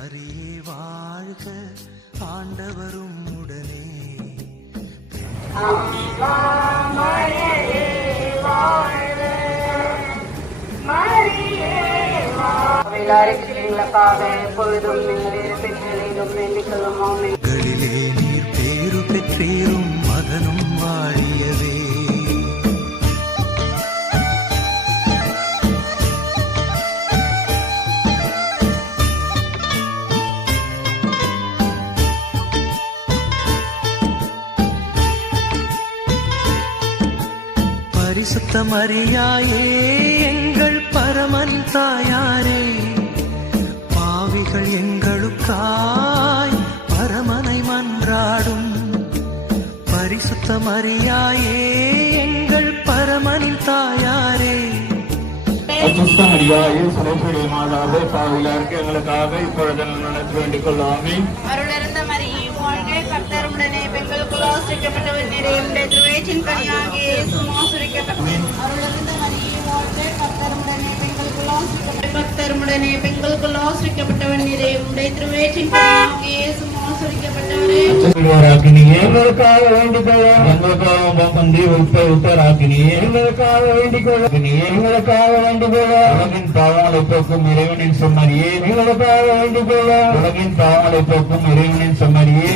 மரியே வாழ்க, ஆண்டவரும் உடனே. களிலே நீர் பேரு பெற்றீரும் மகனும் வாழியவே. பரிசுத்த மரியாயே எங்கள் பரமன் தாயாரே, பாவிகள் எங்களுக்காய் பரமனை மன்றாடும். பரிசுத்த மரியாயே எங்கள் பரமனின் தாயாரே, மரியாயே சுரேஷுடைய மாதாவே, பாவிலாருக்கு எங்களுக்காக இப்பொழுது நினைத்து வேண்டிக் கொள்ளாமே. அருளிருந்த மரியே வாழ்க, கர்த்தர் உடனே பெண்களுக்குள் ஆசிரிக்கப்பட்டவர் நிறைய திருவேற்றின் கனியாகிய இயேசு ஆசிரிக்கப்பட்டவர். அருளிருந்த மரியே வாழ்க, கர்த்தருடனே பெண்களுக்குள் ஆசிரிக்கப்பட்டவர் நிறைய திருவேற்றின் கனியாகிய இயேசு ஆசிரிக்கப்பட்டவரே. எங்களுக்காக வேண்டிக் கொள்ள, எங்களுக்காக பந்தி உத்தராக்கினியே எங்களுக்காக வேண்டிக் கொள்ள, எங்களுக்காக வேண்டிக் கொள்ள. உலகின் பாவங்களை போக்கும் இறைவனின் செம்மறியே எங்களுக்காக வேண்டிக் கொள்ள, உலகின் பாவங்களை போக்கும் இறைவனின் செம்மறியே